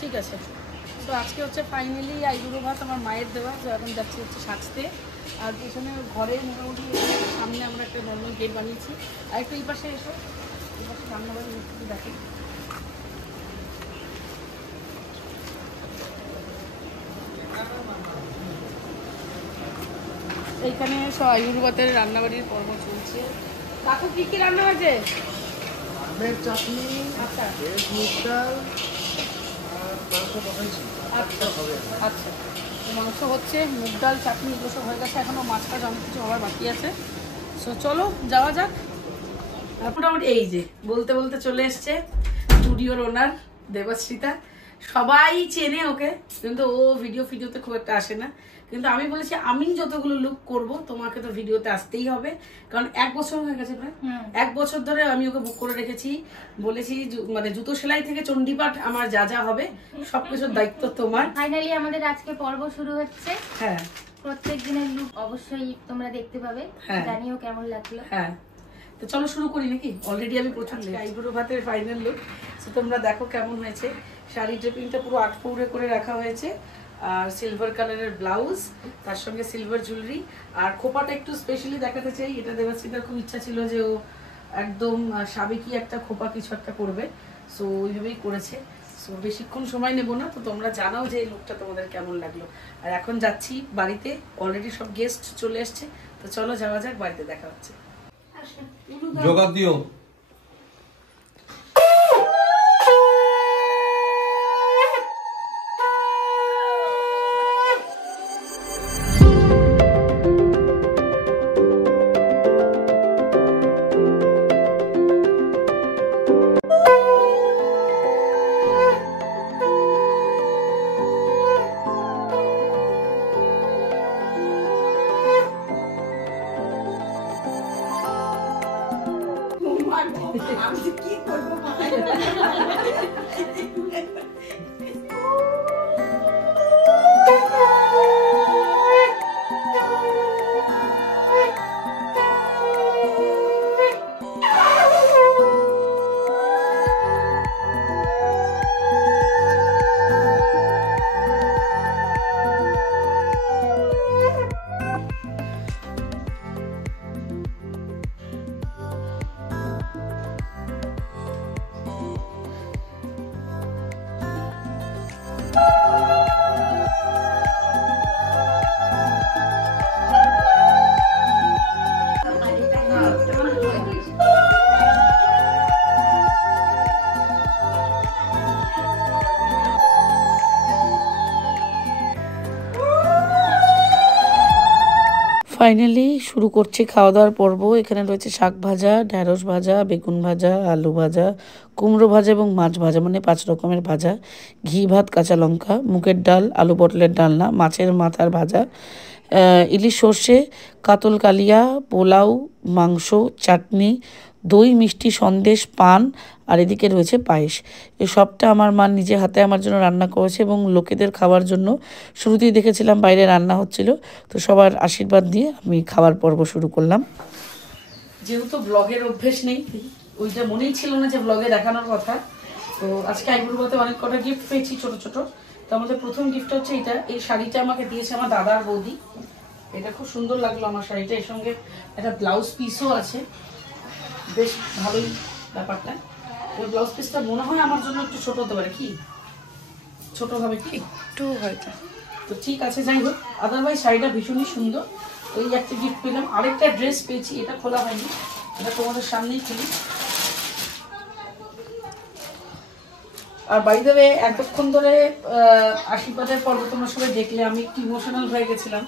ঠিক আছে। তো আজকে হচ্ছে ফাইনালি আইবুড়ো ভাত আমার মায়ের দেওয়া, তো এখন যাচ্ছি হচ্ছে সাজতে। আর পেছনে ঘরে মোটামুটি সামনে আমরা একটা নর্মাল গেট বানিয়েছি। আর একটু এই পাশে এসো, এই পাশে রান্নাবাড়ি একটু দেখি। এইখানে সব আইবুড়ো ভাতের রান্নাবাড়ির পর্ব চলছে। কাকু কি কি রান্না হয়েছে? আমের চাটনি, আচ্ছা ভেজ মুগ ডাল আর মাংস বসাইছি। আচ্ছা আচ্ছা, তো মাংস হচ্ছে, মুগ ডাল, চাটনি এগুলো সব হয়ে গেছে। এখনও মাছটা অনেক কিছু হওয়ার বাকি আছে। সো চলো যাওয়া যাক। মোটামুটি এই যে বলতে বলতে চলে এসছে স্টুডিওর ওনার দেবশ্রীতা। সবাই চেনে ওকে, কিন্তু ও ভিডিওতে খুব একটা আসে না। কিন্তু আমি বলেছি আমি যতগুলো লুক করব তোমাকে তো ভিডিওতে আসতেই হবে, কারণ 1 বছর হয়ে গেছে প্রায়। 1 বছর ধরে আমি ওকে বুক করে রেখেছি। বলেছি মানে জুতো সেলাই থেকে চণ্ডীপাঠ আমার যা যা হবে সবকিছুর দায়িত্ব তোমার। ফাইনালি আমাদের আজকে পর্ব শুরু হচ্ছে। হ্যাঁ, প্রত্যেক দিনের লুক অবশ্যই তোমরা দেখতে পাবে, জানিও কেমন লাগলো। হ্যাঁ, তো চলো শুরু করি নাকি? অলরেডি আমি প্রথম আইবুড়ো ভাতের ফাইনাল লুক, তো তোমরা দেখো কেমন হয়েছে। শাড়ি ড্রেপিংটা পুরো 8 পৌরে করে রাখা হয়েছে, আর সিলভার কালারের ব্লাউজ, তার সঙ্গে সিলভার জুয়েলারি। আর খোপাটা একটু স্পেশালি দেখাতে চাই, এটা দেবাশ্রীতার খুব ইচ্ছা ছিল যে ও একদম সাবেকি একটা খোপা কিছু একটা করবে, সো ওইভাবেই করেছে। সো বেশিক্ষণ সময় নেব না, তো তোমরা জানাও যে এই লুকটা তোমাদের কেমন লাগলো। আর এখন যাচ্ছি বাড়িতে, অলরেডি সব গেস্ট চলে এসছে, তো চলো যাওয়া যাক, বাড়িতে দেখা হচ্ছে। জোগাড় দিও। আমি কি করবো ফাইনালি শুরু করছি খাওয়া দাওয়ার পর্ব। এখানে রয়েছে শাক ভাজা, ঢ্যাঁড়স ভাজা, বেগুন ভাজা, আলু ভাজা, কুমড়ো ভাজা এবং মাছ ভাজা, মানে 5 রকমের ভাজা, ঘি ভাত, কাঁচা লঙ্কা, মুগের ডাল, আলু পটলের ডালনা, মাছের মাথার ভাজা, ইলিশ সর্ষে, কাতল কালিয়া, পোলাও, মাংস, চাটনি, দই, মিষ্টি, সন্দেশ, পান, আর এদিকে রয়েছে পায়েস। এই সবটা আমার মা নিজে হাতে আমার জন্য রান্না করেছে এবং লোকেদের খাওয়ার জন্য। শুরুতেই দেখেছিলাম বাইরে রান্না হচ্ছিল, তো সবার আশীর্বাদ দিয়ে আমি খাওয়ার পর্ব শুরু করলাম। যেহেতু ব্লগের অভ্যেস নেই, ওইটা মনেই ছিল না যে ব্লগে দেখানোর কথা। তো আজকে আইবুড়ো ভাতে অনেক কটা গিফট পেয়েছি ছোট ছোট। তো আমাদের প্রথম গিফট হচ্ছে এটা। এই শাড়িটা আমাকে দিয়েছে আমার দাদার বৌদি। এটা খুব সুন্দর লাগলো আমার শাড়িটা, এর সঙ্গে একটা ব্লাউজ পিসও আছে, বেশ ভালোই ব্যাপারটা। ওই ব্লাউজ পিসটা মনে হয় আমার জন্য একটু ছোট হতে পারে, কি ছোট হবে কি একটু হয়তো, তো ঠিক আছে যাই হোক। আদারওয়াইজ শাড়িটা ভীষণই সুন্দর। ওই একটা গিফট পেলাম। আরেকটা ড্রেস পেয়েছি, এটা খোলা হয়নি, এটা তোমাদের সামনেই খুলি। আর বাই দ্য ওয়ে, এতক্ষণ ধরে আশীর্বাদের পর্ব তোমরা সবাই দেখলে আমি একটু ইমোশনাল হয়ে গেছিলাম।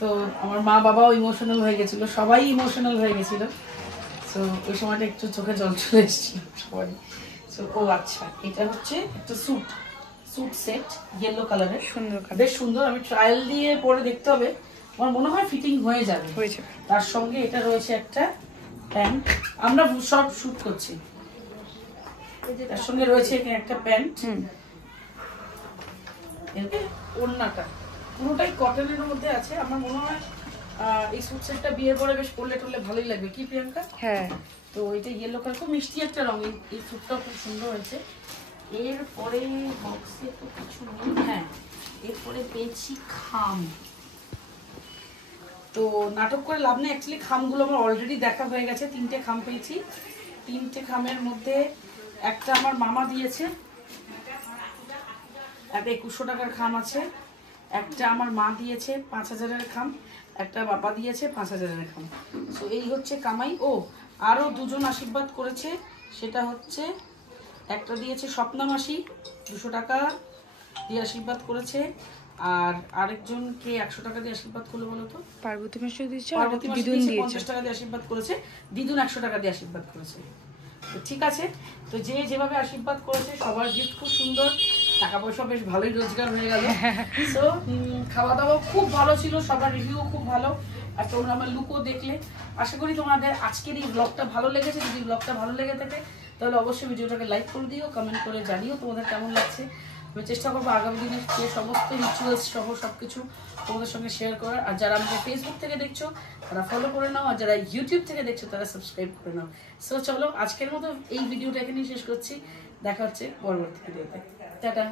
তো আমার মা বাবাও ইমোশনাল হয়ে গেছিল, সবাই ইমোশনাল হয়ে গেছিল। তো ওই সময়টা একটু চোখে জল চলে এসেছিল সবাই। তো ও আচ্ছা, এটা হচ্ছে একটা স্যুট সেট, ইয়েলো কালারের, সুন্দর, বেশ সুন্দর। আমি ট্রায়াল দিয়ে পরে দেখতে হবে, আমার মনে হয় ফিটিং হয়ে যাবে। তার সঙ্গে এটা রয়েছে একটা প্যান্ট, আমরা সব শুট করছি। তার সঙ্গে রয়েছে এখানে একটা প্যান্ট, ওড়নাটা পুরোটাই কটনের মধ্যে আছে। আমার মনে হয় এই স্যুট সেটটা বিয়ের পরে বেশ পরলে টরলে ভালোই লাগবে, কি প্রিয়াঙ্কা? হ্যাঁ। তো এটা ইয়েলো কালার, খুব মিষ্টি একটা রঙ। এই স্যুটটাও খুব সুন্দর হয়েছে। এরপরে বক্সে করে পেয়েছি খাম। তো নাটক করে লাভ নেই, অ্যাকচুয়ালি খামগুলো আমার অলরেডি দেখা হয়ে গেছে। 3টে খাম পেয়েছি। 3টে খামের মধ্যে একটা আমার মামা দিয়েছে, একটা 2100 টাকার খাম আছে, একটা আমার মা দিয়েছে 5000-এর খাম, একটা বাবা দিয়েছে 5000-এর খাম। সো এই হচ্ছে কামাই। ও আরও 2জন আশীর্বাদ করেছে, সেটা হচ্ছে একটা দিয়েছে স্বপ্না মাসি 200 টাকা দিয়ে আশীর্বাদ করেছে, আর আরেকজনকে 100 টাকা দিয়ে আশীর্বাদ করলো বলো তো, পার্বতী মাসে দিয়েছে, পার্বতী মাসি দিদুন দিয়েছে দিয়েছে 50 টাকা দিয়ে আশীর্বাদ করেছে, দিদুন 100 টাকা দিয়ে আশীর্বাদ করেছে। তো ঠিক আছে, তো যে যেভাবে আশীর্বাদ করেছে সবার গিফট খুব সুন্দর, টাকা পয়সা বেশ ভালোই রোজগার হয়ে গেল। তো খাওয়া দাওয়া খুব ভালো ছিল, সবার রিভিউ খুব ভালো, আর তোমরা আমার লুকও দেখলে। আশা করি তোমাদের আজকের এই ব্লগটা ভালো লেগেছে। যদি ব্লগটা ভালো লেগে থাকে তাহলে অবশ্যই ভিডিওটাকে লাইক করে দিও, কমেন্ট করে জানিও তোমাদের কেমন লাগছে। আমি চেষ্টা করবো আগামী দিনের যে সমস্ত রিচুয়ালস সহ সব কিছু তোমাদের সঙ্গে শেয়ার করার। আর যারা আমাকে ফেসবুক থেকে দেখছো তারা ফলো করে নাও, আর যারা ইউটিউব থেকে দেখছো তারা সাবস্ক্রাইব করে নাও। সো চলো আজকের মতো এই ভিডিওটা এখানেই শেষ করছি, দেখা হচ্ছে পরবর্তী ভিডিওতে। টাটা।